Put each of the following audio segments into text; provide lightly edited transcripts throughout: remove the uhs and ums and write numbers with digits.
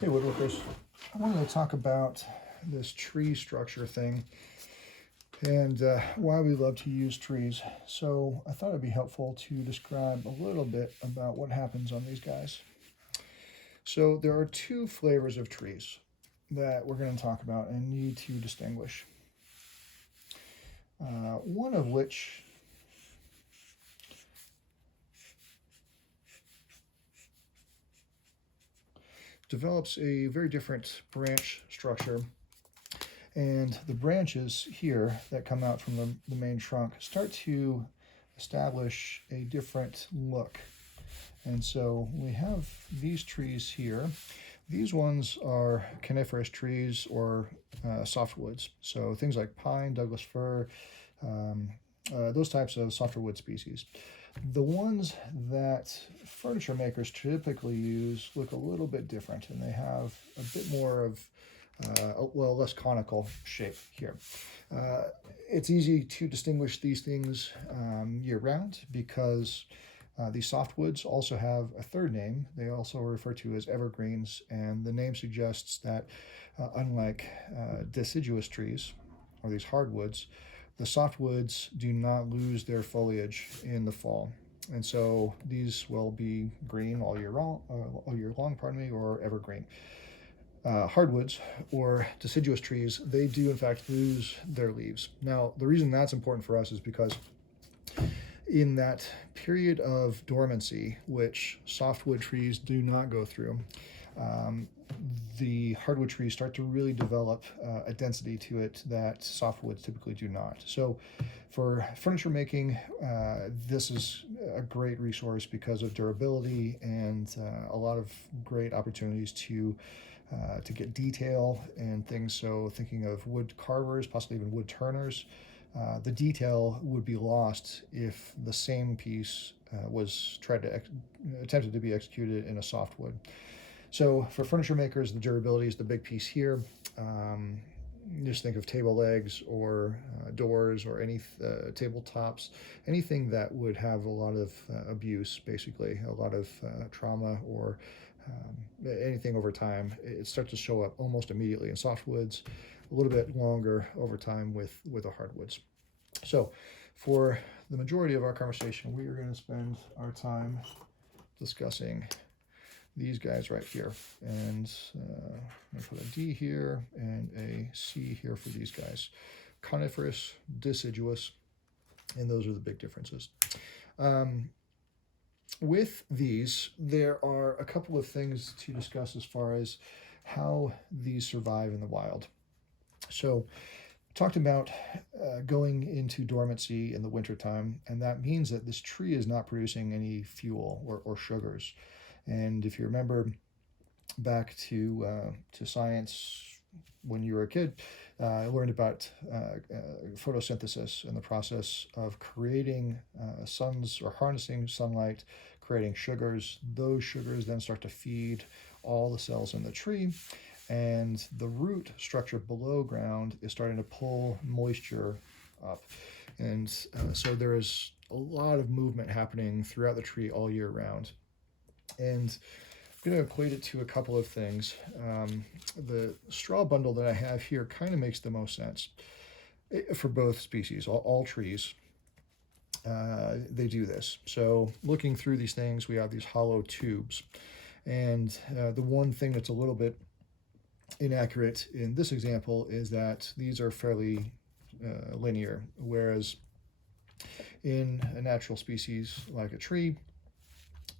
Hey, woodworkers. I wanted to talk about this tree structure thing and why we love to use trees. So I thought it'd be helpful to describe a little bit about what happens on these guys. So there are two flavors of trees that we're going to talk about and need to distinguish. One of which develops a very different branch structure, and the branches here that come out from the main trunk start to establish a different look. And so we have these trees here. These ones are coniferous trees or softwoods. So things like pine, Douglas fir, um, those types of softer wood species. The ones that furniture makers typically use look a little bit different, and they have a bit more of less conical shape here. Uh, it's easy to distinguish these things year round because these softwoods also have a third name. They also are referred to as evergreens, and the name suggests that unlike deciduous trees or these hardwoods, the softwoods do not lose their foliage in the fall. And so these will be green all year long, pardon me, or evergreen. Hardwoods or deciduous trees, they do in fact lose their leaves. Now, the reason that's important for us is because in that period of dormancy, which softwood trees do not go through, um, the hardwood trees start to really develop a density to it that softwoods typically do not. So, for furniture making, this is a great resource because of durability and a lot of great opportunities to get detail and things. So, thinking of wood carvers, possibly even wood turners, the detail would be lost if the same piece was attempted to be executed in a softwood. So for furniture makers, the durability is the big piece here. Um, just think of table legs or doors or any tabletops, anything that would have a lot of abuse, basically, a lot of trauma or anything over time. It starts to show up almost immediately in softwoods, a little bit longer over time with the hardwoods. So for the majority of our conversation, we are going to spend our time discussing these guys right here. And I'm going to put a D here and a C here for these guys. Coniferous, deciduous, and those are the big differences. With these, there are a couple of things to discuss as far as how these survive in the wild. So, talked about going into dormancy in the wintertime, and that means that this tree is not producing any fuel or sugars. And if you remember back to science when you were a kid, I learned about photosynthesis and the process of creating suns or harnessing sunlight, creating sugars. Those sugars then start to feed all the cells in the tree, and the root structure below ground is starting to pull moisture up. And so there is a lot of movement happening throughout the tree all year round. And I'm going to equate it to a couple of things. The straw bundle that I have here kind of makes the most sense for both species, all trees. They do this. So looking through these things, we have these hollow tubes. And the one thing that's a little bit inaccurate in this example is that these are fairly linear, whereas in a natural species like a tree,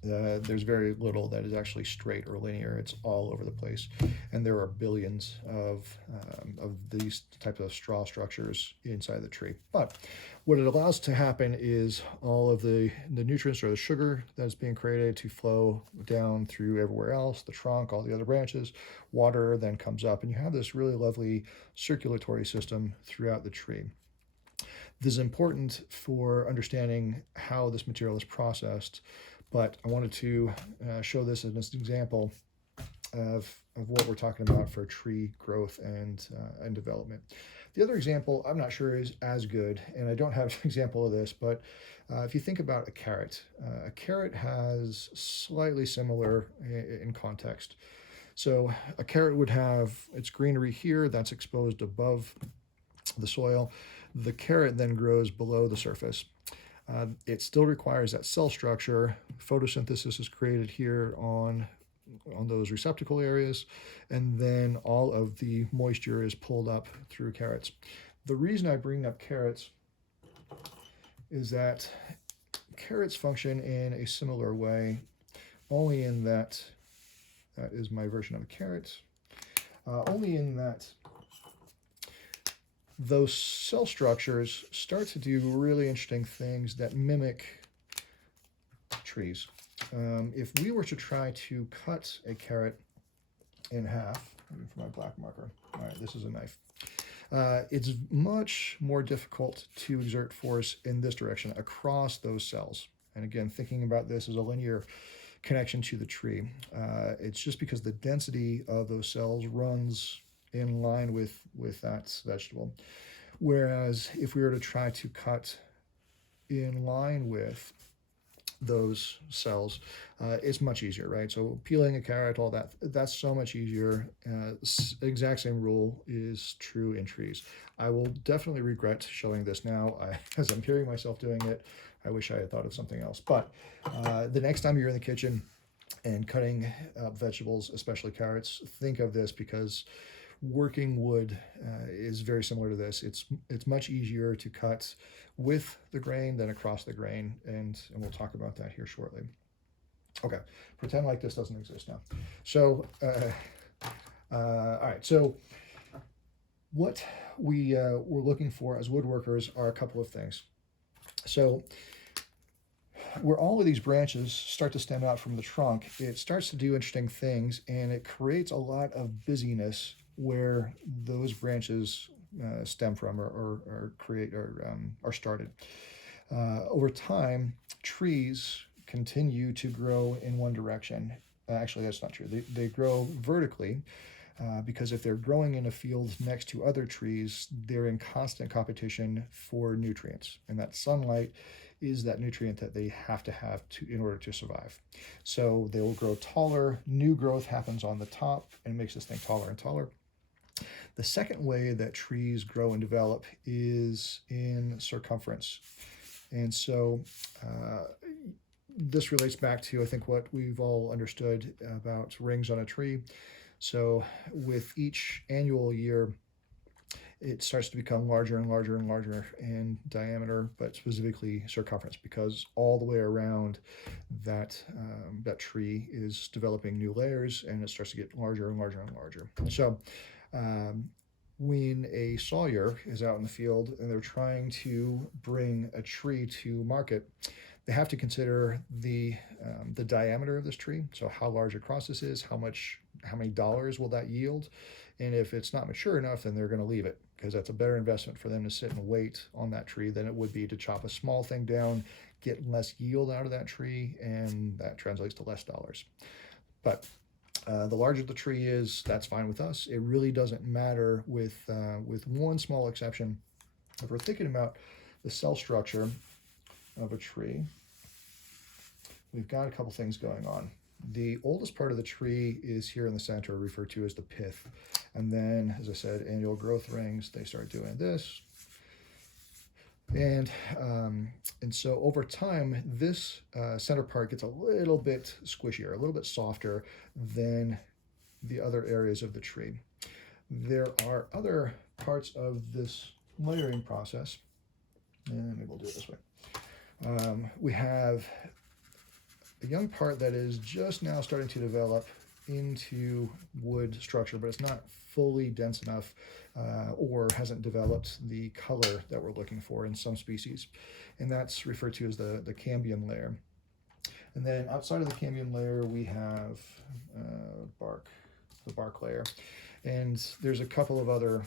there's very little that is actually straight or linear. It's all over the place, and there are billions of these types of straw structures inside the tree. But what it allows to happen is all of the nutrients or the sugar that is being created to flow down through everywhere else, the trunk, all the other branches. Water then comes up, and you have this really lovely circulatory system throughout the tree. This is important for understanding how this material is processed, but I wanted to show this as an example of what we're talking about for tree growth and development. The other example I'm not sure is as good, and I don't have an example of this, but if you think about a carrot has slightly similar in context. So a carrot would have its greenery here that's exposed above the soil. The carrot then grows below the surface. It still requires that cell structure. Photosynthesis is created here on those receptacle areas, and then all of the moisture is pulled up through carrots. The reason I bring up carrots is that carrots function in a similar way, only in that that is my version of a carrot, only in that those cell structures start to do really interesting things that mimic trees. If we were to try to cut a carrot in half, for my black marker, all right, this is a knife. It's much more difficult to exert force in this direction across those cells. And again, thinking about this as a linear connection to the tree, it's just because the density of those cells runs in line with that vegetable. Whereas if we were to try to cut in line with those cells, it's much easier, right? So peeling a carrot, all that's so much easier. Exact same rule is true in trees. I will definitely regret showing this now. As I'm hearing myself doing it, I wish I had thought of something else. But the next time you're in the kitchen and cutting vegetables, especially carrots, think of this, because working wood is very similar to this. It's much easier to cut with the grain than across the grain, and we'll talk about that here shortly. Okay, pretend like this doesn't exist now. So, all right, so what we're looking for as woodworkers are a couple of things. So where all of these branches start to stand out from the trunk, it starts to do interesting things, and it creates a lot of busyness where those branches stem from or create or are started. Over time, trees continue to grow in one direction. Actually, that's not true. They grow vertically because if they're growing in a field next to other trees, they're in constant competition for nutrients, and that sunlight is that nutrient that they have in order to survive. So they will grow taller. New growth happens on the top and makes this thing taller and taller. The second way that trees grow and develop is in circumference. And so this relates back to, I think, what we've all understood about rings on a tree. So with each annual year, it starts to become larger and larger and larger in diameter, but specifically circumference, because all the way around that tree is developing new layers, and it starts to get larger and larger and larger. So when a sawyer is out in the field and they're trying to bring a tree to market, they have to consider the diameter of this tree. So how large across this is, how many dollars will that yield? And if it's not mature enough, then they're going to leave it, because that's a better investment for them to sit and wait on that tree than it would be to chop a small thing down, get less yield out of that tree, and that translates to less dollars. But the larger the tree is, that's fine with us. It really doesn't matter, with one small exception. If we're thinking about the cell structure of a tree, we've got a couple things going on. The oldest part of the tree is here in the center, referred to as the pith. And then, as I said, annual growth rings, they start doing this. And so over time, this center part gets a little bit squishier, a little bit softer than the other areas of the tree. There are other parts of this layering process, and maybe we'll do it this way. We have a young part that is just now starting to develop into wood structure, but it's not fully dense enough or hasn't developed the color that we're looking for in some species. And that's referred to as the cambium layer. And then outside of the cambium layer, we have the bark layer. And there's a couple of other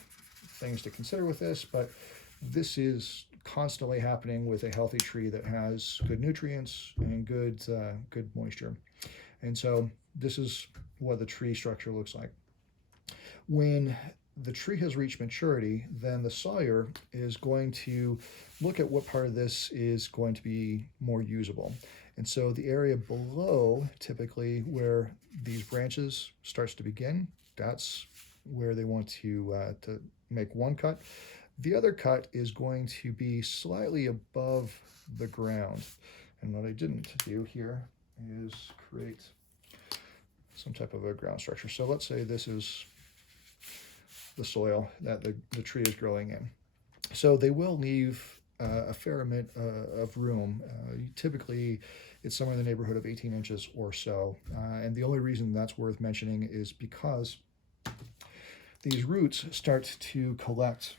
things to consider with this, but this is constantly happening with a healthy tree that has good nutrients and good moisture. And so this is what the tree structure looks like. When the tree has reached maturity, then the sawyer is going to look at what part of this is going to be more usable. And so the area below, typically where these branches starts to begin, that's where they want to make one cut. The other cut is going to be slightly above the ground. And what I didn't do here is create some type of a ground structure. So let's say this is the soil that the tree is growing in. So they will leave a fair amount of room. Typically, it's somewhere in the neighborhood of 18 inches or so. And the only reason that's worth mentioning is because these roots start to collect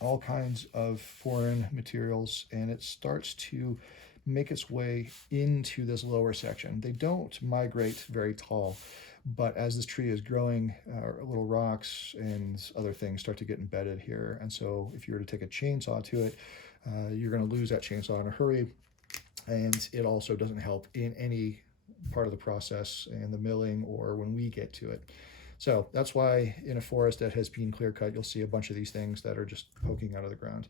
all kinds of foreign materials, and it starts to make its way into this lower section. They don't migrate very tall, but as this tree is growing, little rocks and other things start to get embedded here. And so if you were to take a chainsaw to it, you're going to lose that chainsaw in a hurry. And it also doesn't help in any part of the process in the milling or when we get to it. So that's why in a forest that has been clear cut, you'll see a bunch of these things that are just poking out of the ground.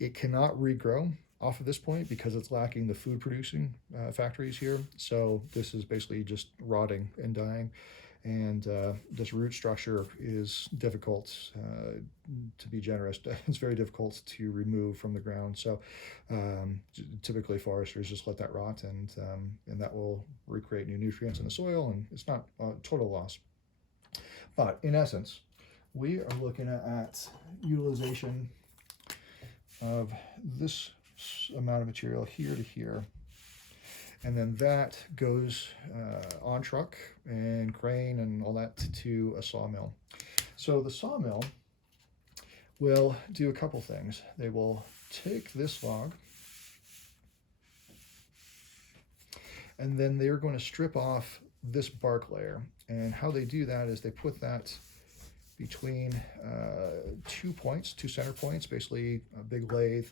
It cannot regrow off of this point because it's lacking the food producing factories here. So this is basically just rotting and dying. And this root structure is difficult, to be generous. It's very difficult to remove from the ground. So typically foresters just let that rot, and that will recreate new nutrients in the soil, and it's not a total loss. But in essence, we are looking at utilization of this amount of material here to here. And then that goes on truck and crane and all that to a sawmill. So the sawmill will do a couple things. They will take this log, and then they're going to strip off this bark layer. And how they do that is they put that between 2 points, 2 center points, basically a big lathe.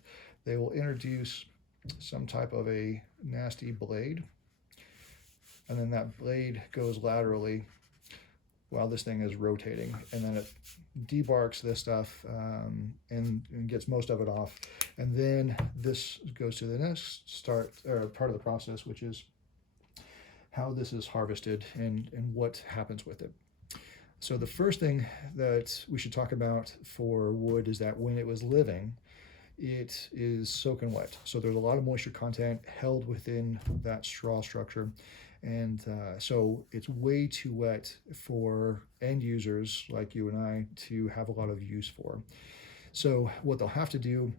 They will introduce some type of a nasty blade, and then that blade goes laterally while this thing is rotating, and then it debarks this stuff and gets most of it off. And then this goes to the next part of the process, which is how this is harvested and what happens with it. So the first thing that we should talk about for wood is that when it was living, it is soaking wet. So there's a lot of moisture content held within that straw structure. And so it's way too wet for end users like you and I to have a lot of use for. So what they'll have to do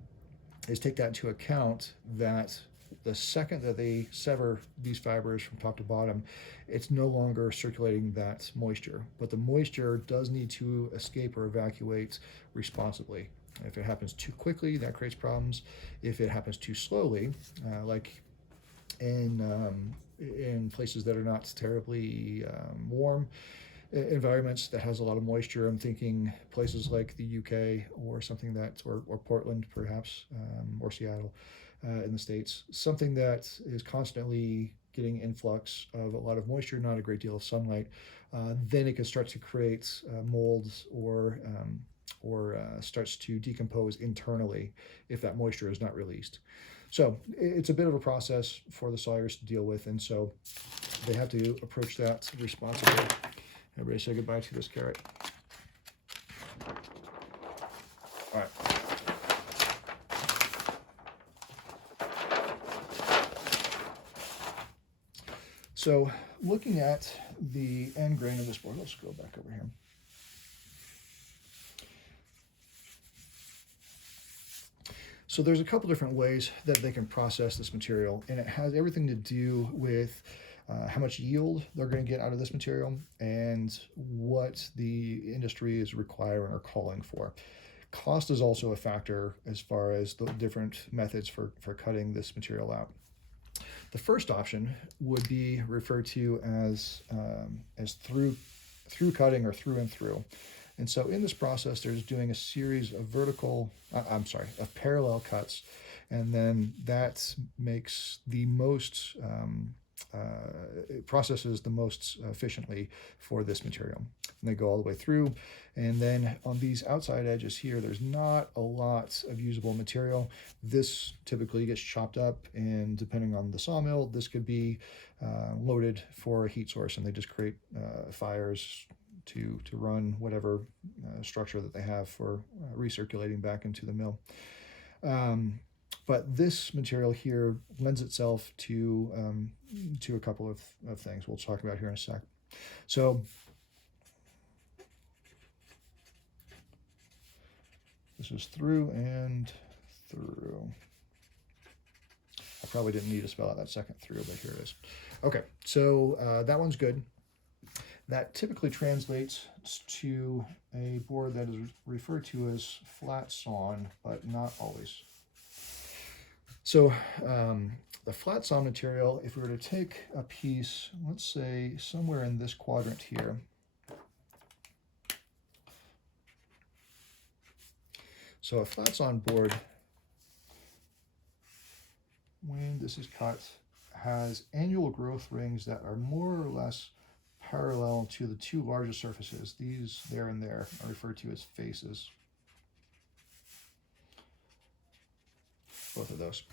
is take that into account, that the second that they sever these fibers from top to bottom, it's no longer circulating that moisture. But the moisture does need to escape or evacuate responsibly. If it happens too quickly, that creates problems. If it happens too slowly, like in places that are not terribly warm environments that has a lot of moisture, I'm thinking places like the UK or something that, or Portland perhaps, or Seattle in the States, something that is constantly getting influx of a lot of moisture, not a great deal of sunlight, then it can start to create molds or starts to decompose internally if that moisture is not released. So it's a bit of a process for the sawyers to deal with, and so they have to approach that responsibly. Everybody say goodbye to this carrot. All right. So looking at the end grain of this board, let's go back over here. So there's a couple different ways that they can process this material, and it has everything to do with how much yield they're going to get out of this material and what the industry is requiring or calling for. Cost is also a factor as far as the different methods for cutting this material out. The first option would be referred to as through cutting or through and through. And so in this process, there's doing a series of parallel cuts, and then that makes the most it processes the most efficiently for this material. And they go all the way through. And then on these outside edges here, there's not a lot of usable material. This typically gets chopped up, and depending on the sawmill, this could be loaded for a heat source, and they just create fires to run whatever structure that they have for recirculating back into the mill. But this material here lends itself to a couple of things we'll talk about here in a sec. So this is through and through. I probably didn't need to spell out that second through, but here it is. Okay, so that one's good. That typically translates to a board that is referred to as flat sawn, but not always. So the flat sawn material, if we were to take a piece, let's say somewhere in this quadrant here, so a flat sawn board, when this is cut, has annual growth rings that are more or less parallel to the two largest surfaces. These there and there are referred to as faces. Both of those.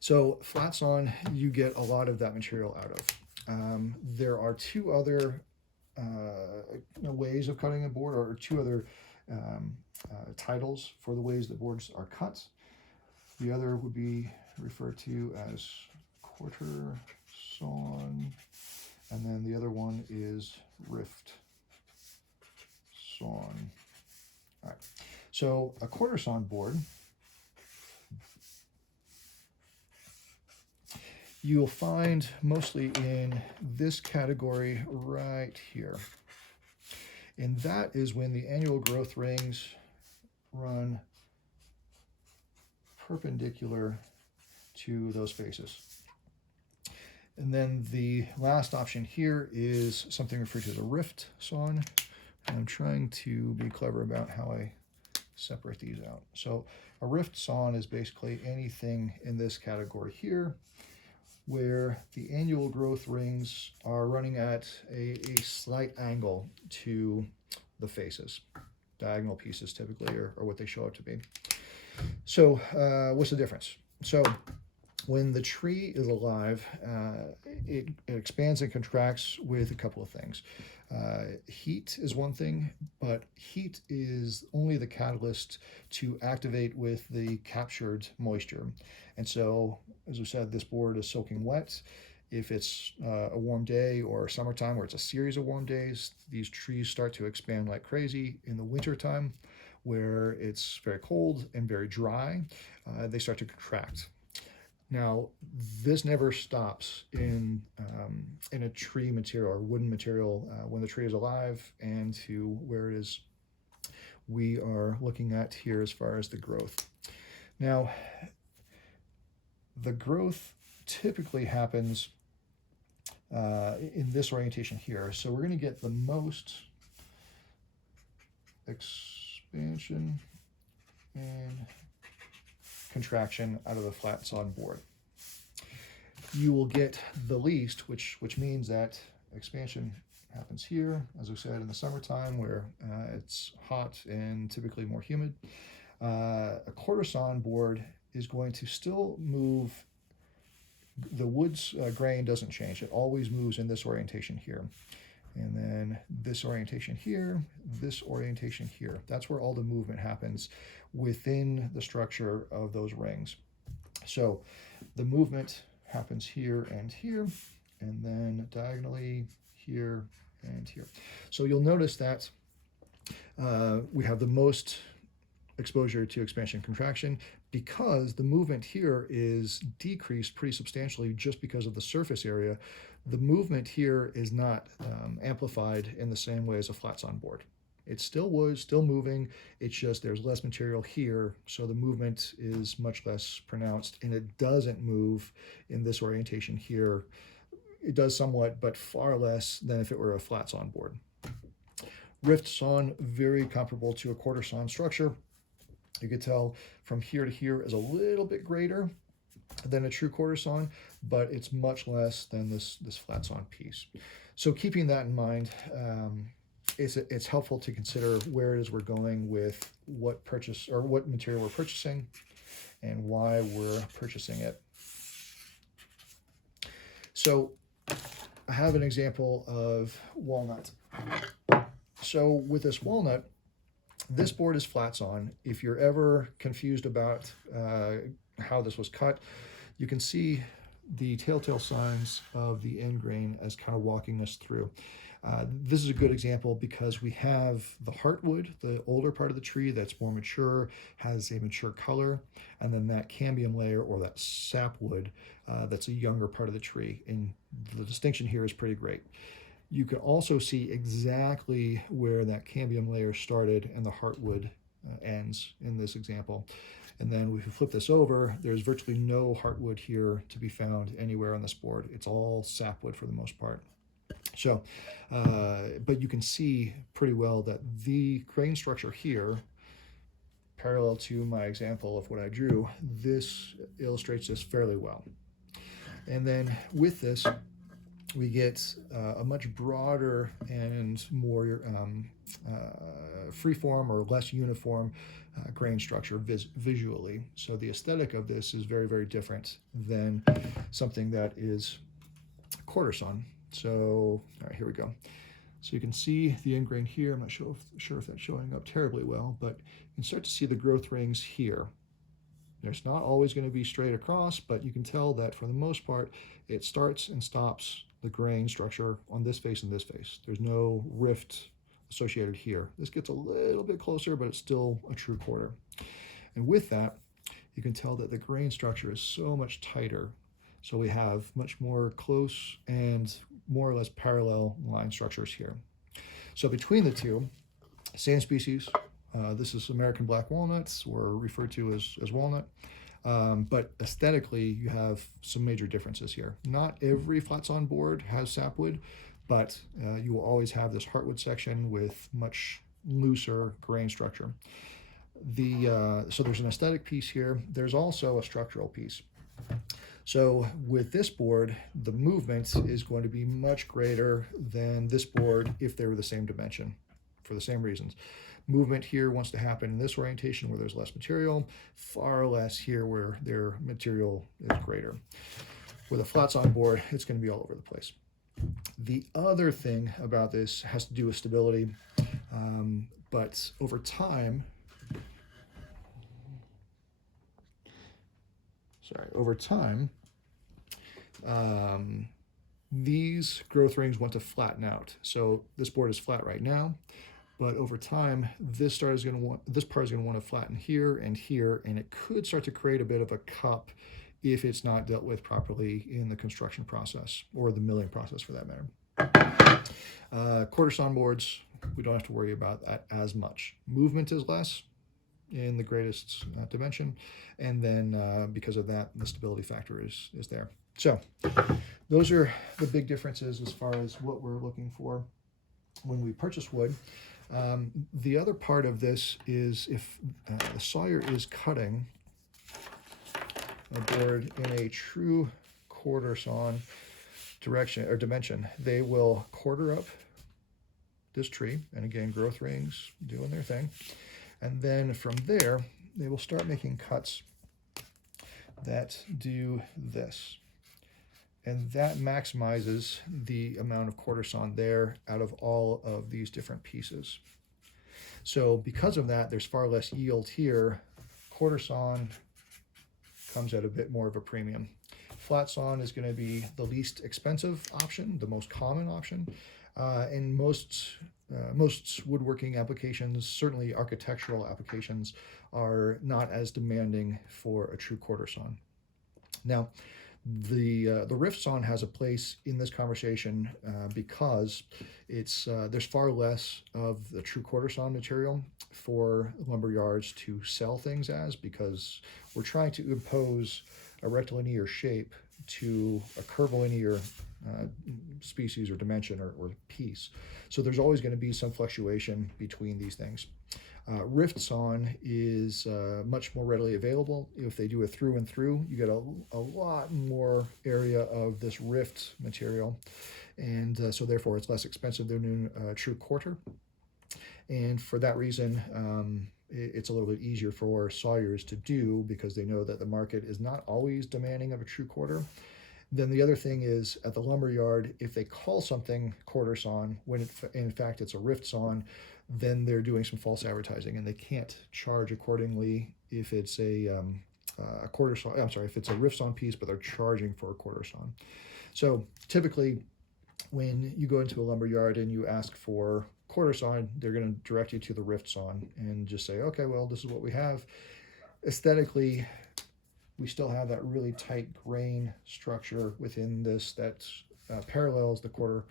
So flat sawn, you get a lot of that material out of. There are two other ways of cutting a board, or two other titles for the ways that boards are cut. The other would be referred to as quarter sawn, and then the other one is rift sawn. All right, so a quarter sawn board, you'll find mostly in this category right here. And that is when the annual growth rings run perpendicular to those faces. And then the last option here is something referred to as a rift sawn. And I'm trying to be clever about how I separate these out. So a rift sawn is basically anything in this category here where the annual growth rings are running at a slight angle to the faces. Diagonal pieces typically are what they show up to be. So what's the difference? So when the tree is alive, it expands and contracts with a couple of things. Heat is one thing, but heat is only the catalyst to activate with the captured moisture. And so, as we said, this board is soaking wet. If it's a warm day or summertime where it's a series of warm days, these trees start to expand like crazy. In the wintertime, where it's very cold and very dry, they start to contract. Now, this never stops in a tree material or wooden material when the tree is alive and to where it is we are looking at here as far as the growth. Now, the growth typically happens in this orientation here. So we're going to get the most expansion and contraction out of the flat sawn board. You will get the least, which means that expansion happens here, as we said, in the summertime where it's hot and typically more humid. A quarter sawn board is going to still move. The wood's grain doesn't change. It always moves in this orientation here. And then this orientation here, this orientation here. That's where all the movement happens within the structure of those rings. So the movement happens here, and then diagonally here and here. So you'll notice that we have the most exposure to expansion and contraction because the movement here is decreased pretty substantially just because of the surface area. The movement here is not amplified in the same way as a flat sawn board. It's still wood, still moving. It's just there's less material here, so the movement is much less pronounced, and it doesn't move in this orientation here. It does somewhat, but far less than if it were a flat sawn board. Rift sawn, very comparable to a quarter sawn structure. You could tell from here to here is a little bit greater, than a true quarter sawn, but it's much less than this flat sawn piece. So keeping that in mind, it's helpful to consider where it is we're going with what material we're purchasing and why we're purchasing it. So I have an example of walnut. So with this walnut, this board is flat sawn. If you're ever confused about how this was cut, you can see the telltale signs of the end grain as kind of walking us through. This is a good example because we have the heartwood, the older part of the tree that's more mature, has a mature color, and then that cambium layer or that sapwood that's a younger part of the tree. And the distinction here is pretty great. You can also see exactly where that cambium layer started and the heartwood ends in this example. And then if we flip this over, there's virtually no heartwood here to be found anywhere on this board. It's all sapwood for the most part. So, but you can see pretty well that the grain structure here, parallel to my example of what I drew, this illustrates this fairly well. And then with this, we get a much broader and more freeform or less uniform grain structure visually. So the aesthetic of this is very, very different than something that is quarter sawn. So, all right, here we go. So you can see the end grain here. I'm not sure if that's showing up terribly well, but you can start to see the growth rings here. It's not always going to be straight across, but you can tell that for the most part, it starts and stops the grain structure on this face and this face. There's no rift associated here. This gets a little bit closer, but it's still a true quarter. And with that, you can tell that the grain structure is so much tighter. So we have much more close and more or less parallel line structures here. So between the two, same species. This is American black walnuts, or referred to as walnut. But aesthetically, you have some major differences here. Not every flat sawn board has sapwood, but you will always have this heartwood section with much looser grain structure. So there's an aesthetic piece here. There's also a structural piece. So with this board, the movement is going to be much greater than this board if they were the same dimension, for the same reasons. Movement here wants to happen in this orientation where there's less material, far less here where their material is greater. With a flat sawn board, it's going to be all over the place. The other thing about this has to do with stability, but over time, these growth rings want to flatten out. So this board is flat right now, but over time, this part is going to want to flatten here, and it could start to create a bit of a cup if it's not dealt with properly in the construction process or the milling process for that matter. Quarter sawn boards, we don't have to worry about that as much. Movement is less in the greatest dimension, and then because of that, the stability factor is there. So those are the big differences as far as what we're looking for when we purchase wood. The other part of this is if the sawyer is cutting a board in a true quarter sawn direction or dimension, they will quarter up this tree, and again, growth rings doing their thing. And then from there, they will start making cuts that do this. And that maximizes the amount of quarter sawn there out of all of these different pieces. So because of that, there's far less yield here. Quarter sawn comes at a bit more of a premium. Flat sawn is going to be the least expensive option, the most common option. And most woodworking applications, certainly architectural applications, are not as demanding for a true quarter sawn. Now, the rift sawn has a place in this conversation because there's far less of the true quarter sawn material for lumber yards to sell things as, because we're trying to impose a rectilinear shape to a curvilinear species or dimension or piece. So there's always going to be some fluctuation between these things. Rift sawn is much more readily available. If they do a through and through, you get a lot more area of this rift material, and so therefore it's less expensive than a true quarter. And for that reason, it's a little bit easier for sawyers to do because they know that the market is not always demanding of a true quarter. Then the other thing is at the lumber yard, if they call something quarter sawn when in fact it's a rift sawn, then they're doing some false advertising and they can't charge accordingly if it's a quarter sawn. I'm sorry, if it's a rift sawn piece, but they're charging for a quarter sawn. So typically, when you go into a lumber yard and you ask for quarter sawn, they're going to direct you to the rift sawn and just say, okay, well, this is what we have. Aesthetically, we still have that really tight grain structure within this that parallels the quarter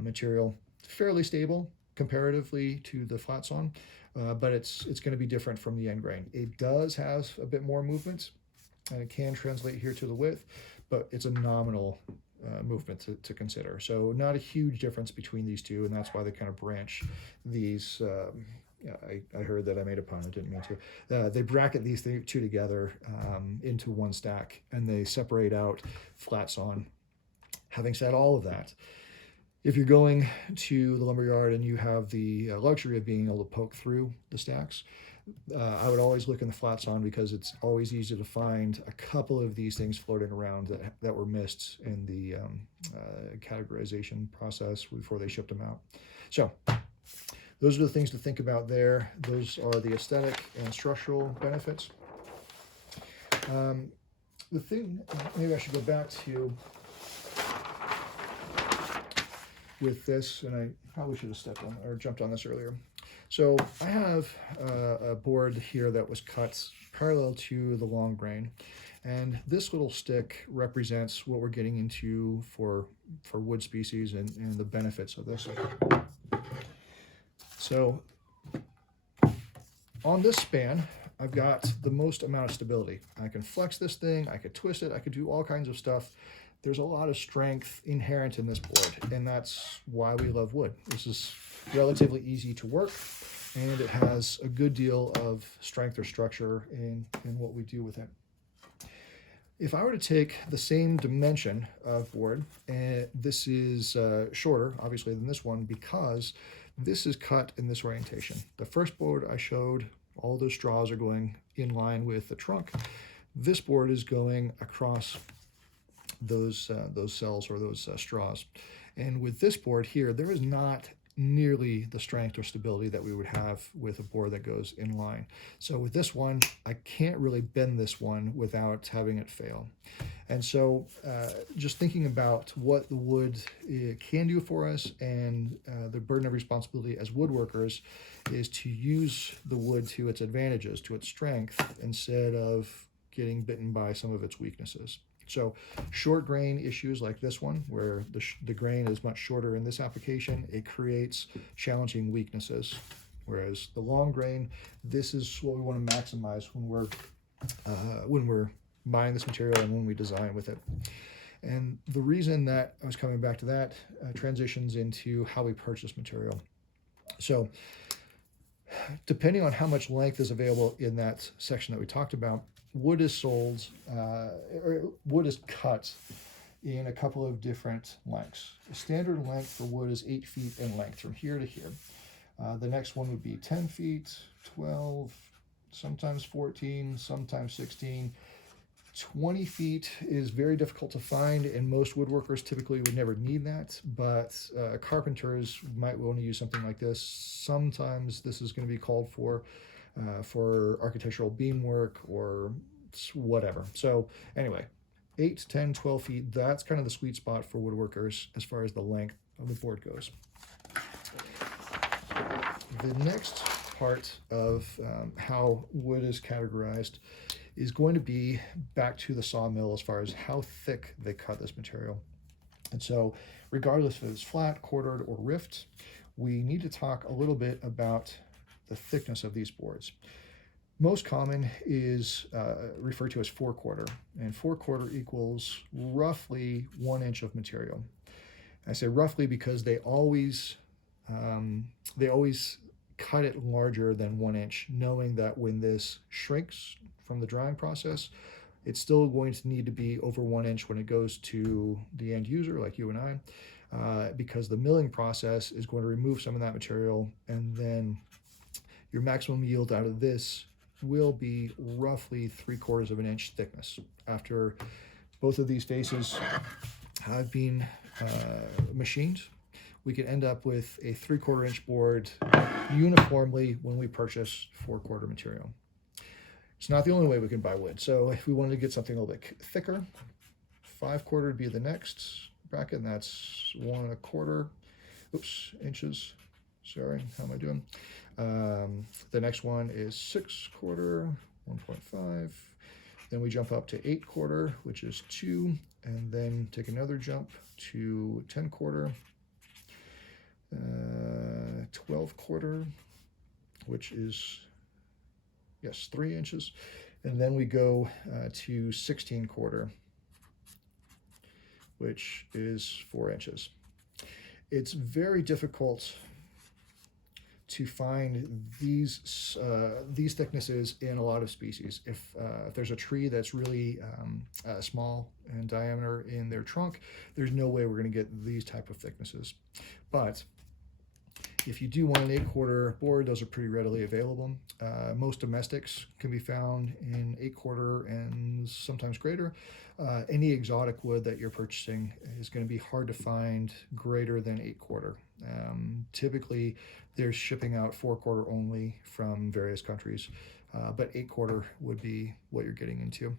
material. Fairly stable comparatively to the flat sawn, but it's going to be different from the end grain. It does have a bit more movement, and it can translate here to the width, but it's a nominal movement to consider. So not a huge difference between these two, and that's why they kind of branch these. Yeah, I heard that I made a pun. I didn't mean to. They bracket these two together into one stack, and they separate out flat sawn. Having said all of that, if you're going to the lumberyard and you have the luxury of being able to poke through the stacks, I would always look in the flat sawn because it's always easy to find a couple of these things floating around that were missed in the categorization process before they shipped them out. So those are the things to think about there. Those are the aesthetic and structural benefits. The thing, maybe I should go back to with this, and I probably should have stepped on or jumped on this earlier. So I have a board here that was cut parallel to the long grain, and this little stick represents what we're getting into for wood species and the benefits of this. So on this span, I've got the most amount of stability. I can flex this thing, I could twist it, I could do all kinds of stuff. There's a lot of strength inherent in this board, and that's why we love wood. This is relatively easy to work, and it has a good deal of strength or structure in what we do with it. If I were to take the same dimension of board, and this is shorter, obviously, than this one because this is cut in this orientation. The first board I showed, all those straws are going in line with the trunk. This board is going across those cells or those straws. And with this board here, there is not nearly the strength or stability that we would have with a board that goes in line. So with this one, I can't really bend this one without having it fail. And so just thinking about what the wood can do for us and the burden of responsibility as woodworkers is to use the wood to its advantages, to its strength, instead of getting bitten by some of its weaknesses. So short grain issues like this one, where the grain is much shorter in this application, it creates challenging weaknesses. Whereas the long grain, this is what we want to maximize when we're buying this material and when we design with it. And the reason that I was coming back to that transitions into how we purchase material. So depending on how much length is available in that section that we talked about, wood is sold, or wood is cut in a couple of different lengths. The standard length for wood is 8 feet in length from here to here. The next one would be 10 feet, 12, sometimes 14, sometimes 16. 20 feet is very difficult to find, and most woodworkers typically would never need that, but carpenters might want to use something like this. Sometimes this is going to be called for architectural beam work or whatever. So anyway, 8, 10, 12 feet, that's kind of the sweet spot for woodworkers as far as the length of the board goes. The next part of how wood is categorized is going to be back to the sawmill as far as how thick they cut this material. And so regardless if it's flat, quartered, or rift, we need to talk a little bit about the thickness of these boards. Most common is referred to as 4/4, and 4/4 equals roughly 1 inch of material. I say roughly because they always cut it larger than 1 inch, knowing that when this shrinks from the drying process, it's still going to need to be over 1 inch when it goes to the end user, like you and I, because the milling process is going to remove some of that material, and then your maximum yield out of this will be roughly 3/4 of an inch thickness. After both of these faces have been machined, we can end up with a 3/4 inch board uniformly when we purchase 4/4 material. It's not the only way we can buy wood. So if we wanted to get something a little bit thicker, 5/4 would be the next bracket, and that's 1 1/4 inches. Sorry, how am I doing? The next one is 6/4, 1.5. Then we jump up to 8/4, which is 2, and then take another jump to 10/4, 12/4, which is, yes, 3 inches. And then we go to 16/4, which is 4 inches. It's very difficult to find these thicknesses in a lot of species. If there's a tree that's really small in diameter in their trunk, there's no way we're going to get these type of thicknesses. But if you do want an 8/4 board, those are pretty readily available. Most domestics can be found in 8/4 and sometimes greater. Any exotic wood that you're purchasing is going to be hard to find greater than 8/4. Typically, they're shipping out 4/4 only from various countries, but 8/4 would be what you're getting into.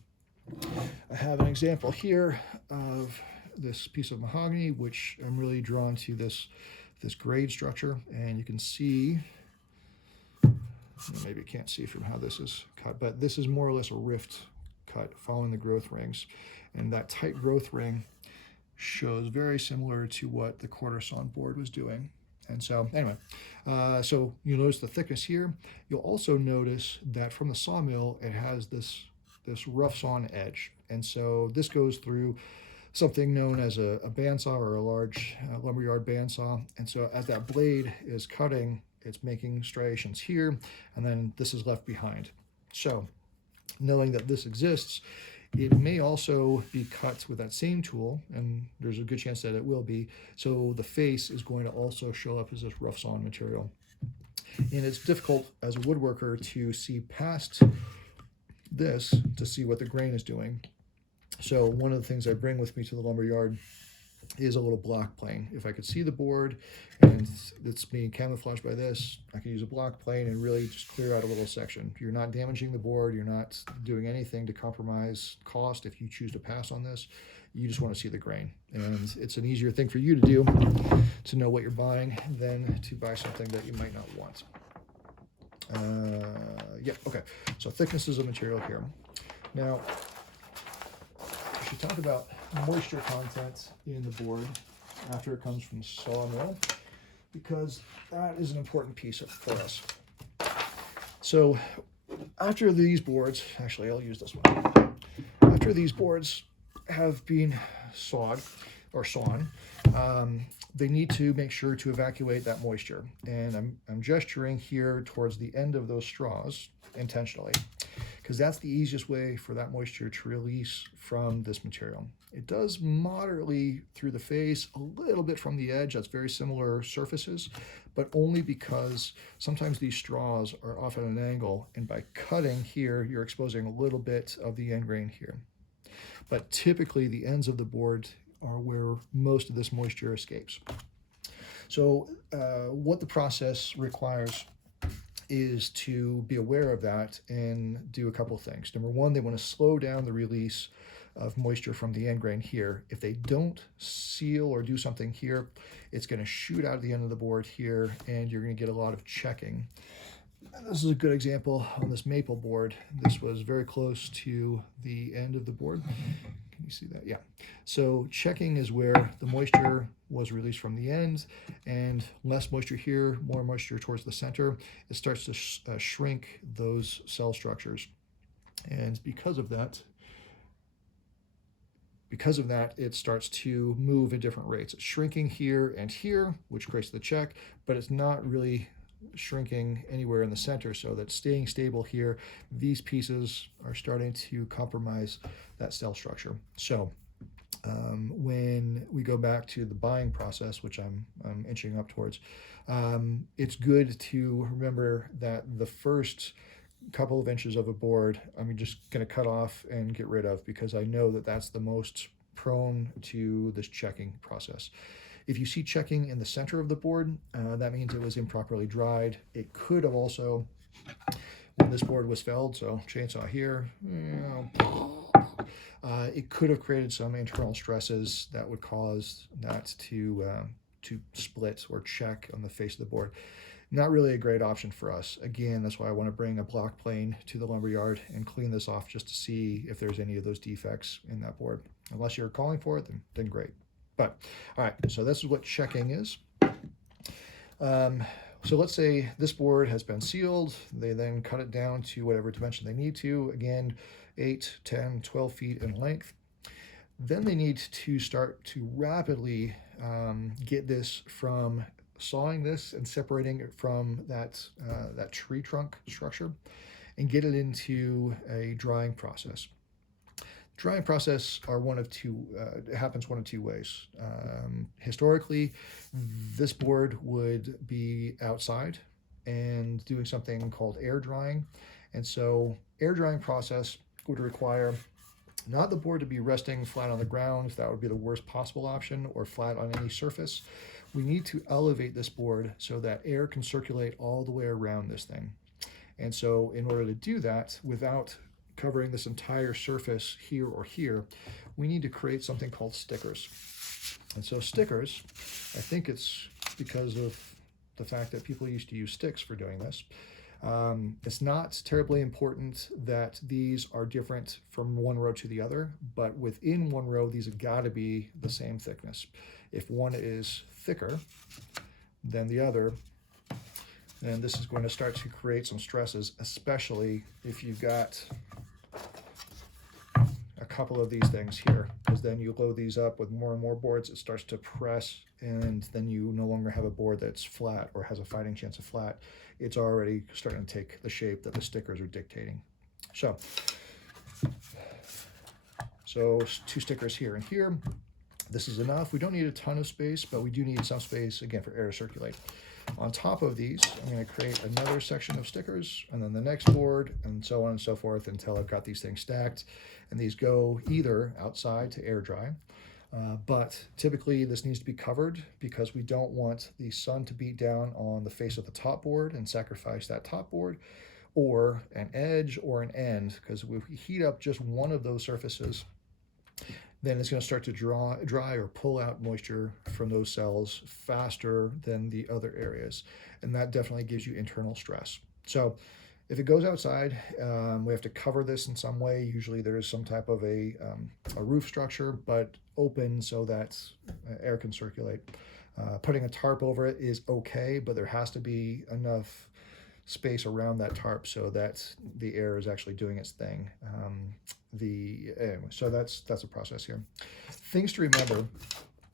I have an example here of this piece of mahogany, which I'm really drawn to this grade structure, and you can see, maybe you can't see from how this is cut, but this is more or less a rift cut following the growth rings, and that tight growth ring shows very similar to what the quarter sawn board was doing. And so anyway, so you'll notice the thickness here. You'll also notice that from the sawmill, it has this rough sawn edge, and so this goes through something known as a bandsaw, or a large lumberyard bandsaw. And so as that blade is cutting, it's making striations here, and then this is left behind. So knowing that this exists, it may also be cut with that same tool, and there's a good chance that it will be. So the face is going to also show up as this rough sawn material. And it's difficult as a woodworker to see past this to see what the grain is doing. So one of the things I bring with me to the lumberyard is a little block plane. If I could see the board and it's being camouflaged by this, I can use a block plane and really just clear out a little section. You're not damaging the board. You're not doing anything to compromise cost if you choose to pass on this. You just want to see the grain. And it's an easier thing for you to do to know what you're buying than to buy something that you might not want. Yeah, okay. So thicknesses of material here. Now, we talk about moisture content in the board after it comes from the sawmill, because that is an important piece for us. So after these boards, actually I'll use this one. After these boards have been sawed or sawn, they need to make sure to evacuate that moisture. And I'm gesturing here towards the end of those straws intentionally, because that's the easiest way for that moisture to release from this material. It does moderately through the face, a little bit from the edge. That's very similar surfaces, but only because sometimes these straws are off at an angle, and by cutting here, you're exposing a little bit of the end grain here. But typically the ends of the board are where most of this moisture escapes. So what the process requires is to be aware of that and do a couple of things. Number one, they want to slow down the release of moisture from the end grain here. If they don't seal or do something here, it's going to shoot out of the end of the board here, and you're going to get a lot of checking. This is a good example on this maple board. This was very close to the end of the board. You can you see that? Yeah. So checking is where the moisture was released from the end, and less moisture here, more moisture towards the center. It starts to shrink those cell structures. And because of that, it starts to move at different rates. It's shrinking here and here, which creates the check, but it's not really shrinking anywhere in the center, so that's staying stable here. These pieces are starting to compromise that cell structure. So when we go back to the buying process, which I'm inching up towards, it's good to remember that the first couple of inches of a board I'm just going to cut off and get rid of, because I know that that's the most prone to this checking process. If you see checking in the center of the board, that means it was improperly dried. It could have also, when this board was felled, so chainsaw here, it could have created some internal stresses that would cause that to split or check on the face of the board. Not really a great option for us. Again, that's why I want to bring a block plane to the lumberyard and clean this off just to see if there's any of those defects in that board. Unless you're calling for it, then great. But all right, so this is what checking is. So let's say this board has been sealed. They then cut it down to whatever dimension they need to. Again, 8, 10, 12 feet in length. Then they need to start to rapidly get this from sawing this and separating it from that tree trunk structure and get it into a drying process. Drying process are happens one of two ways. Historically, this board would be outside and doing something called air drying. And so air drying process would require not the board to be resting flat on the ground. That would be the worst possible option, or flat on any surface. We need to elevate this board so that air can circulate all the way around this thing. And so in order to do that without covering this entire surface here or here, we need to create something called stickers. And so stickers, I think it's because of the fact that people used to use sticks for doing this. It's not terribly important that these are different from one row to the other, but within one row, these have got to be the same thickness. If one is thicker than the other, then this is going to start to create some stresses, especially if you've got a couple of these things here, because then you load these up with more and more boards, it starts to press, and then you no longer have a board that's flat or has a fighting chance of flat. It's already starting to take the shape that the stickers are dictating. So 2 stickers here and here. This is enough. We don't need a ton of space, but we do need some space, again, for air to circulate. On top of these, I'm going to create another section of stickers, and then the next board, and so on and so forth until I've got these things stacked. And these go either outside to air dry, but typically this needs to be covered because we don't want the sun to beat down on the face of the top board and sacrifice that top board, or an edge or an end, because if we heat up just one of those surfaces, then it's going to start to dry or pull out moisture from those cells faster than the other areas. And that definitely gives you internal stress. So if it goes outside, we have to cover this in some way. Usually there is some type of a roof structure, but open so that air can circulate. Putting a tarp over it is okay, but there has to be enough space around that tarp so that the air is actually doing its thing. Anyway, so that's a process here. Things to remember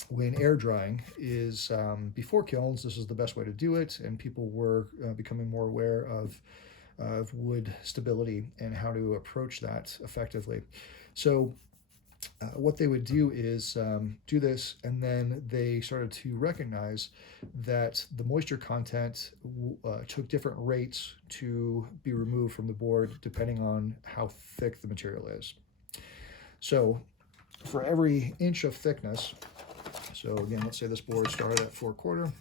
when air drying is before kilns, this is the best way to do it, and people were becoming more aware of wood stability and how to approach that effectively. So what they would do is do this, and then they started to recognize that the moisture content took different rates to be removed from the board depending on how thick the material is. So for every inch of thickness, so again, let's say this board started at 4/4,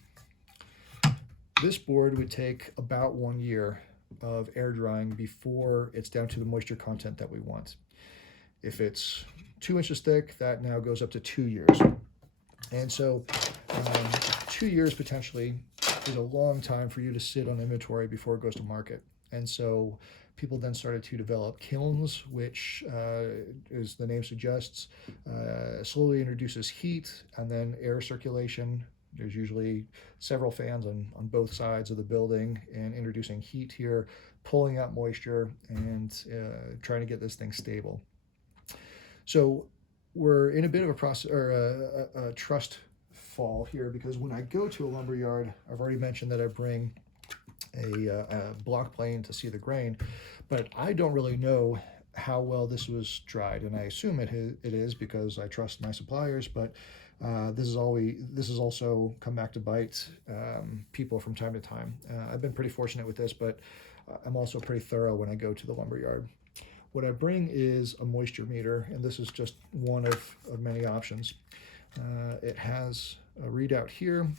this board would take about 1 year of air drying before it's down to the moisture content that we want. If it's 2 inches thick, that now goes up to 2 years. And so 2 years potentially is a long time for you to sit on inventory before it goes to market. And so people then started to develop kilns, which, as the name suggests, slowly introduces heat and then air circulation. There's usually several fans on both sides of the building and introducing heat here, pulling out moisture and trying to get this thing stable. So we're in a bit of a process or a trust fall here, because when I go to a lumber yard, I've already mentioned that I bring a block plane to see the grain, but I don't really know how well this was dried, and I assume it is because I trust my suppliers. But this is also come back to bite people from time to time. I've been pretty fortunate with this, but I'm also pretty thorough when I go to the lumber yard. What I bring is a moisture meter, and this is just one of many options. It has a readout here. You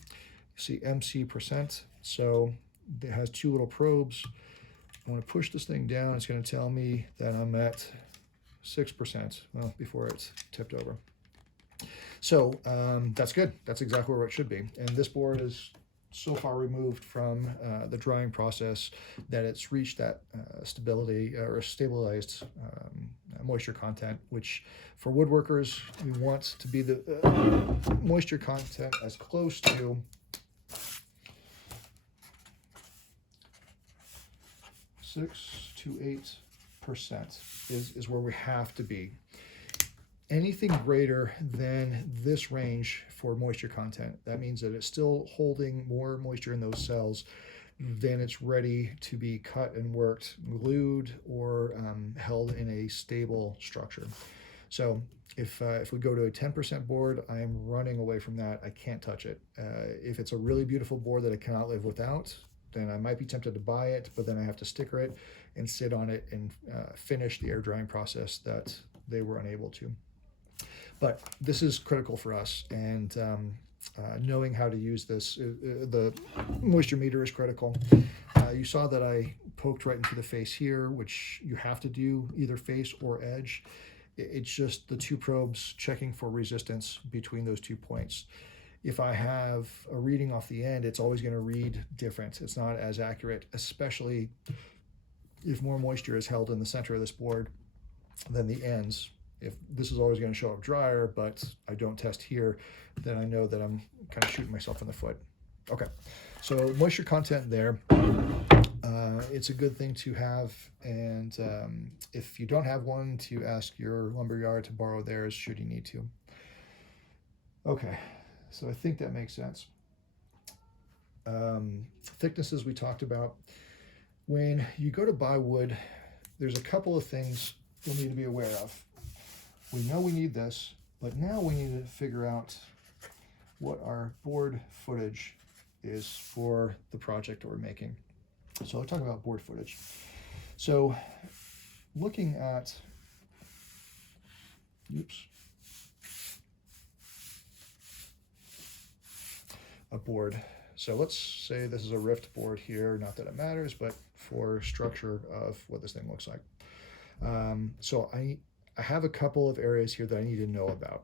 see MC %. So it has two little probes. I want to push this thing down. It's going to tell me that I'm at 6%, well, before it's tipped over. So that's good. That's exactly where it should be. And this board is so far removed from the drying process that it's reached that stability or stabilized moisture content, which for woodworkers, we want to be the moisture content as close to 6 to 8% is where we have to be. Anything greater than this range for moisture content, that means that it's still holding more moisture in those cells, then it's ready to be cut and worked, glued, or held in a stable structure. So if we go to a 10% board, I'm running away from that. I can't touch it. If it's a really beautiful board that I cannot live without, then I might be tempted to buy it, but then I have to sticker it and sit on it and finish the air drying process that they were unable to. But this is critical for us, and knowing how to use this, the moisture meter is critical. You saw that I poked right into the face here, which you have to do either face or edge. It's just the two probes checking for resistance between those 2 points. If I have a reading off the end, it's always going to read different. It's not as accurate, especially if more moisture is held in the center of this board than the ends. If this is always going to show up drier, but I don't test here, then I know that I'm kind of shooting myself in the foot. Okay, so moisture content there. It's a good thing to have, and if you don't have one, to ask your lumberyard to borrow theirs should you need to. Okay, so I think that makes sense. Thicknesses we talked about. When you go to buy wood, there's a couple of things you'll need to be aware of. We know we need this, but now we need to figure out what our board footage is for the project that we're making. So I'll talk about board footage. So looking at, a board. So let's say this is a rift board here, not that it matters, but for structure of what this thing looks like. So I have a couple of areas here that I need to know about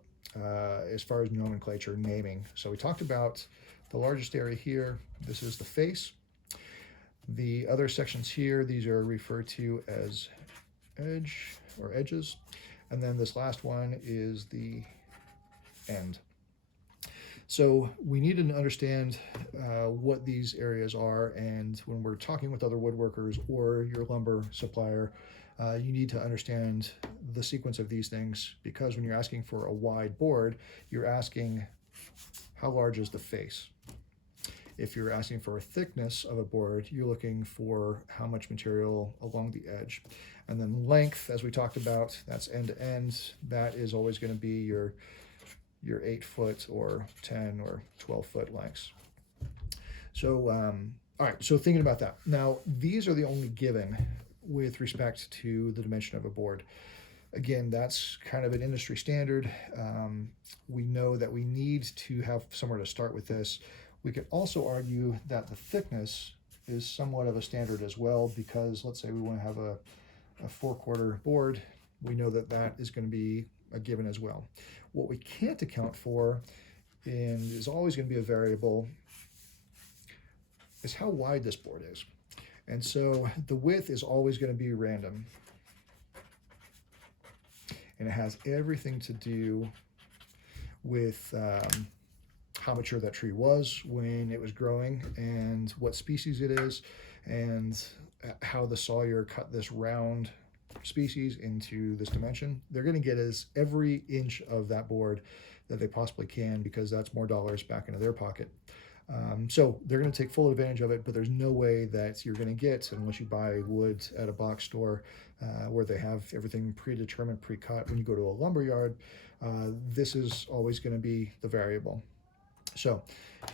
as far as nomenclature, naming. So we talked about the largest area here. This is the face. The other sections here, these are referred to as edge or edges. And then this last one is the end. So we need to understand what these areas are, and when we're talking with other woodworkers or your lumber supplier, you need to understand the sequence of these things, because when you're asking for a wide board, you're asking how large is the face. If you're asking for a thickness of a board, you're looking for how much material along the edge. And then length, as we talked about, that's end to end. That is always going to be your 8-foot or 10 or 12-foot lengths. So, all right, so thinking about that. Now, these are the only given with respect to the dimension of a board. Again, that's kind of an industry standard. We know that we need to have somewhere to start with this. We could also argue that the thickness is somewhat of a standard as well, because let's say we want to have a 4/4 board. We know that that is going to be a given as well. What we can't account for, and is always going to be a variable, is how wide this board is. And so the width is always going to be random. And it has everything to do with how mature that tree was when it was growing and what species it is, and how the sawyer cut this round species into this dimension. They're going to get as every inch of that board that they possibly can, because that's more dollars back into their pocket. So they're going to take full advantage of it, but there's no way that you're going to get, unless you buy wood at a box store where they have everything predetermined, pre-cut. When you go to a lumber yard, this is always going to be the variable. So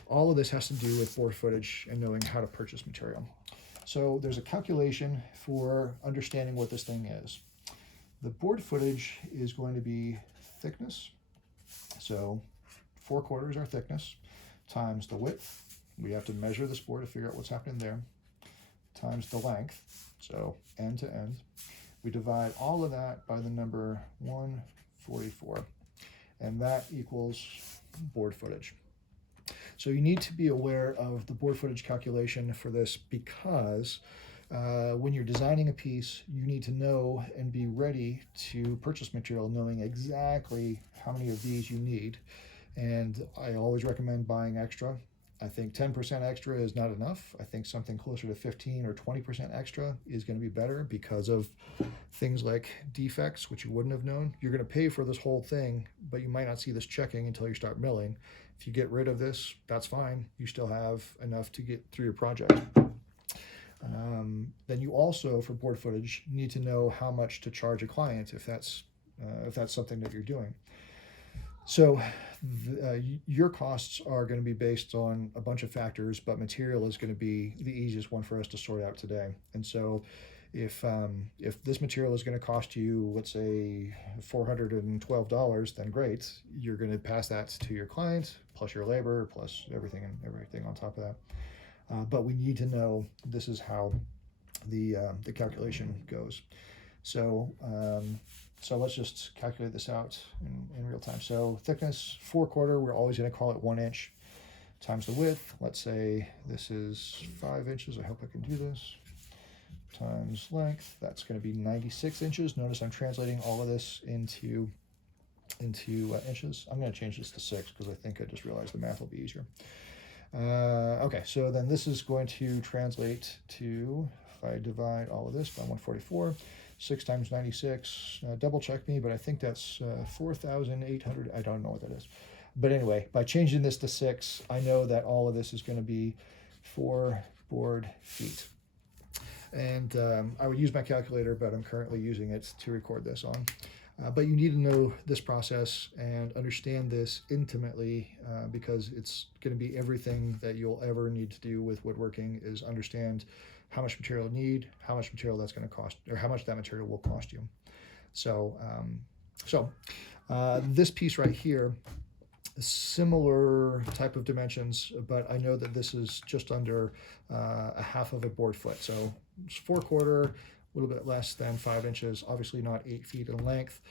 all of this has to do with board footage and knowing how to purchase material. So there's a calculation for understanding what this thing is. The board footage is going to be thickness. So 4/4 our thickness, times the width. We have to measure this board to figure out what's happening there, times the length, so end to end. We divide all of that by the number 144, and that equals board footage. So you need to be aware of the board footage calculation for this, because when you're designing a piece, you need to know and be ready to purchase material knowing exactly how many of these you need. And I always recommend buying extra. I think 10% extra is not enough. I think something closer to 15 or 20% extra is going to be better, because of things like defects, which you wouldn't have known. You're going to pay for this whole thing, but you might not see this checking until you start milling. If you get rid of this, that's fine. You still have enough to get through your project. Then you also, for board footage, need to know how much to charge a client if that's something that you're doing. So your costs are going to be based on a bunch of factors, but material is going to be the easiest one for us to sort out today. And so if this material is going to cost you, let's say $412, then great. You're going to pass that to your client, plus your labor, plus everything on top of that. But we need to know this is how the calculation goes. So let's just calculate this out in real time. So thickness, 4/4, we're always going to call it 1 inch, times the width. Let's say this is 5 inches. I hope I can do this. Times length, that's going to be 96 inches. Notice I'm translating all of this into inches. I'm going to change this to 6 because I think I just realized the math will be easier. Okay, so then this is going to translate to, if I divide all of this by 144, 6 times 96, double check me, but I think that's 4,800. I don't know what that is. But anyway, by changing this to 6, I know that all of this is going to be 4 board feet. And I would use my calculator, but I'm currently using it to record this on. But you need to know this process and understand this intimately, because it's going to be everything that you'll ever need to do with woodworking, is understand how much material you need, how much material that's going to cost, or how much that material will cost you. So, this piece right here, similar type of dimensions, but I know that this is just under a half of a board foot. So it's 4/4, a little bit less than 5 inches, obviously not 8 feet in length,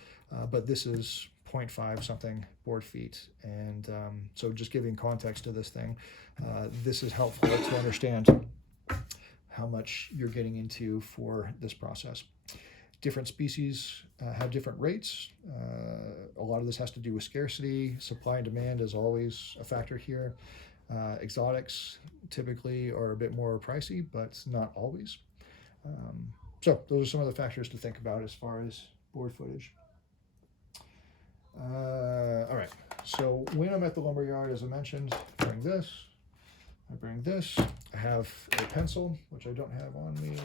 but this is 0.5 something board feet. And so just giving context to this thing, this is helpful to understand how much you're getting into for this process. Different species have different rates. A lot of this has to do with scarcity. Supply and demand is always a factor here. Exotics typically are a bit more pricey, but not always. So those are some of the factors to think about as far as board footage. All right, so when I'm at the lumberyard, as I mentioned, I bring this. I have a pencil, which I don't have on me.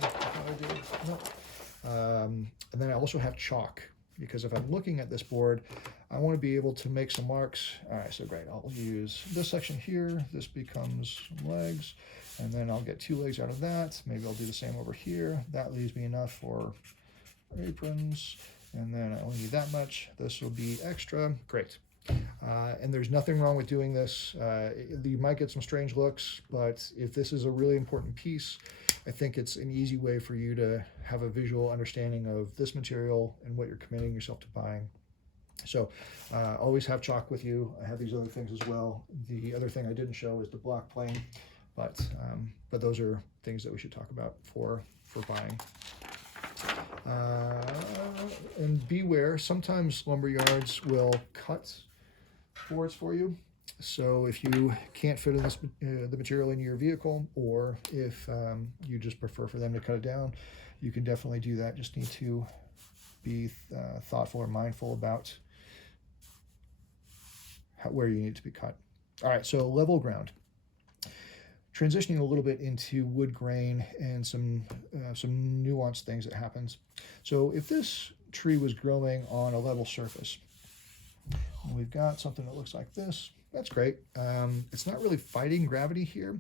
And then I also have chalk, because if I'm looking at this board, I want to be able to make some marks. All right, so great. I'll use this section here. This becomes legs, and then I'll get 2 legs out of that. Maybe I'll do the same over here. That leaves me enough for aprons, and then I only need that much. This will be extra. Great. And there's nothing wrong with doing this. You might get some strange looks, but if this is a really important piece, I think it's an easy way for you to have a visual understanding of this material and what you're committing yourself to buying. So always have chalk with you. I have these other things as well. The other thing I didn't show is the block plane. but those are things that we should talk about for buying. And beware, sometimes lumber yards will cut boards for you. So if you can't fit in this, the material in your vehicle, or if you just prefer for them to cut it down, you can definitely do that. Just need to be thoughtful or mindful about where you need to be cut. All right, so level ground. Transitioning a little bit into wood grain and some nuanced things that happens. So if this tree was growing on a level surface, and we've got something that looks like this, that's great. It's not really fighting gravity here,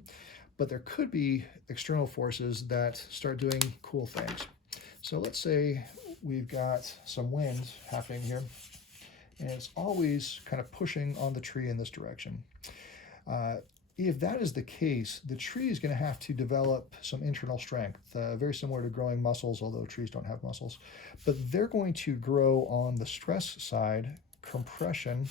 but there could be external forces that start doing cool things. So let's say we've got some wind happening here, and it's always kind of pushing on the tree in this direction. If that is the case, the tree is going to have to develop some internal strength, very similar to growing muscles, although trees don't have muscles. But they're going to grow on the stress side, compression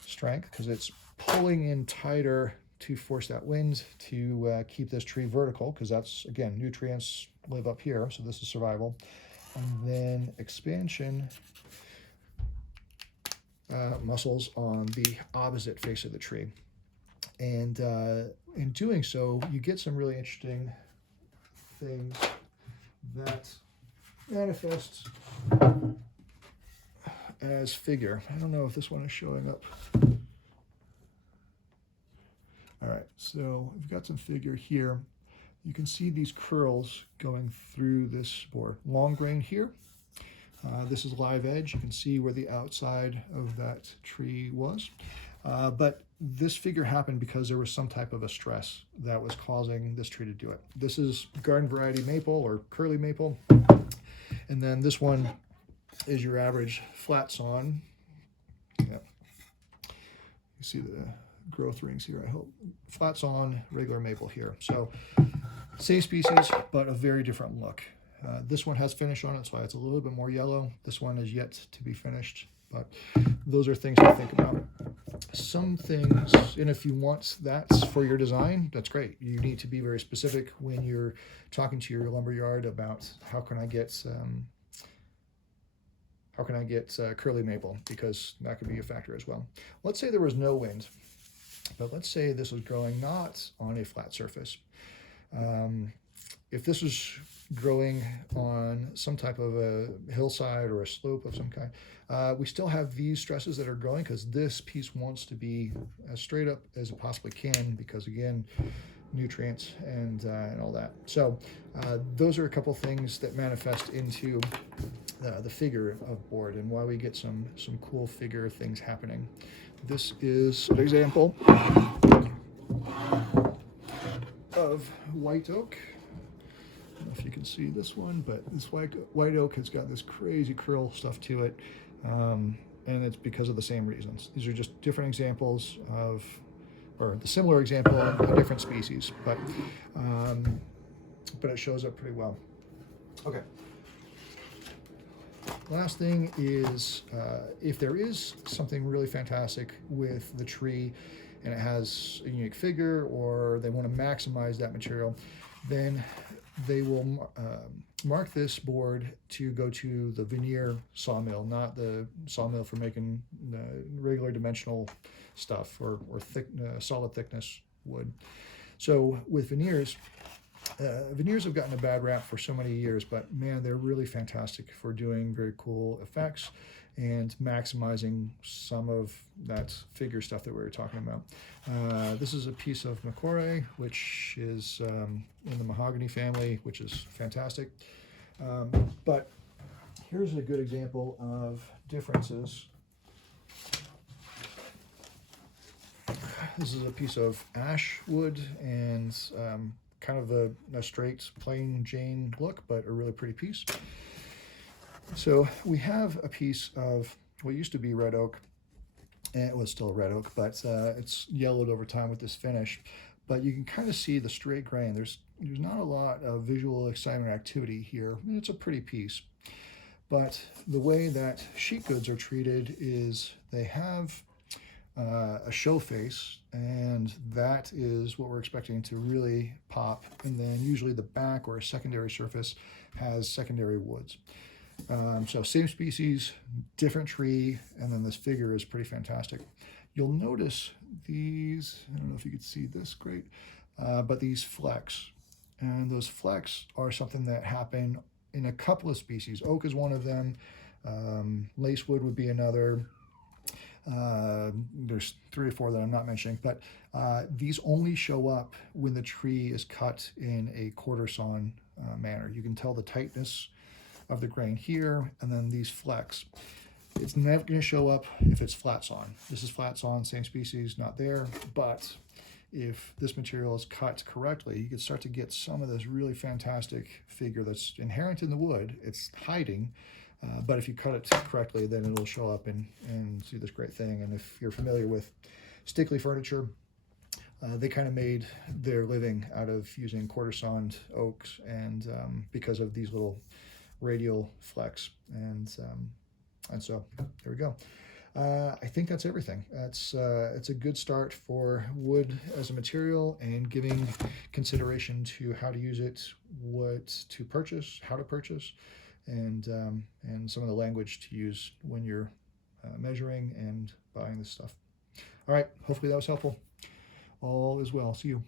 strength, because it's pulling in tighter to force that wind to keep this tree vertical, because that's, again, nutrients live up here, so this is survival. And then expansion muscles on the opposite face of the tree. And in doing so, you get some really interesting things that manifest as figure. I don't know if this one is showing up. All right, so we've got some figure here. You can see these curls going through this board. Long grain here. This is live edge. You can see where the outside of that tree was. But this figure happened because there was some type of a stress that was causing this tree to do it. This is garden variety maple or curly maple. And then this one is your average flat sawn. Yeah. You see the growth rings here, I hope. Flat sawn, regular maple here. So same species, but a very different look. This one has finish on it, so it's a little bit more yellow. This one is yet to be finished, but those are things to think about. Some things, and if you want that for your design, that's great. You need to be very specific when you're talking to your lumber yard about how can I get curly maple, because that could be a factor as well. Let's say there was no wind, but let's say this was growing not on a flat surface. If this was growing on some type of a hillside or a slope of some kind, we still have these stresses that are growing, because this piece wants to be as straight up as it possibly can, because again, nutrients and all that. So those are a couple things that manifest into the figure of board and why we get some cool figure things happening. This is an example of white oak. I don't know if you can see this one, but this white oak has got this crazy curl stuff to it, and it's because of the same reasons. These are just different examples of, or the similar example of a different species, but it shows up pretty well. Okay. Last thing is, if there is something really fantastic with the tree and it has a unique figure, or they want to maximize that material, then they will mark this board to go to the veneer sawmill, not the sawmill for making regular dimensional stuff or thick, solid thickness wood. So with veneers, veneers have gotten a bad rap for so many years, but man, they're really fantastic for doing very cool effects and maximizing some of that figure stuff that we were talking about. This is a piece of Macquarie, which is in the mahogany family, which is fantastic. But here's a good example of differences. This is a piece of ash wood and kind of a straight plain Jane look, but a really pretty piece. So we have a piece of what used to be red oak, and it was still red oak, but it's yellowed over time with this finish. But you can kind of see the straight grain. There's not a lot of visual excitement or activity here. I mean, it's a pretty piece. But the way that sheet goods are treated is they have a show face, and that is what we're expecting to really pop. And then usually the back or a secondary surface has secondary woods. So same species, different tree, and then this figure is pretty fantastic. You'll notice these, I don't know if you can see this great, but these flecks. And those flecks are something that happen in a couple of species. Oak is one of them. Lacewood would be another. There's 3 or 4 that I'm not mentioning, but these only show up when the tree is cut in a quarter sawn manner. You can tell the tightness of the grain here, and then these flecks. It's never going to show up if it's flat sawn. This is flat sawn, same species, not there, but if this material is cut correctly, you can start to get some of this really fantastic figure that's inherent in the wood. It's hiding, but if you cut it correctly, then it'll show up and see this great thing. And if you're familiar with Stickley Furniture, they kind of made their living out of using quarter sawned oaks, and because of these little radial flecks, and so there we go. I think that's everything. It's a good start for wood as a material, and giving consideration to how to use it, what to purchase, how to purchase, and some of the language to use when you're measuring and buying this stuff. All right, hopefully that was helpful. All is well. See you.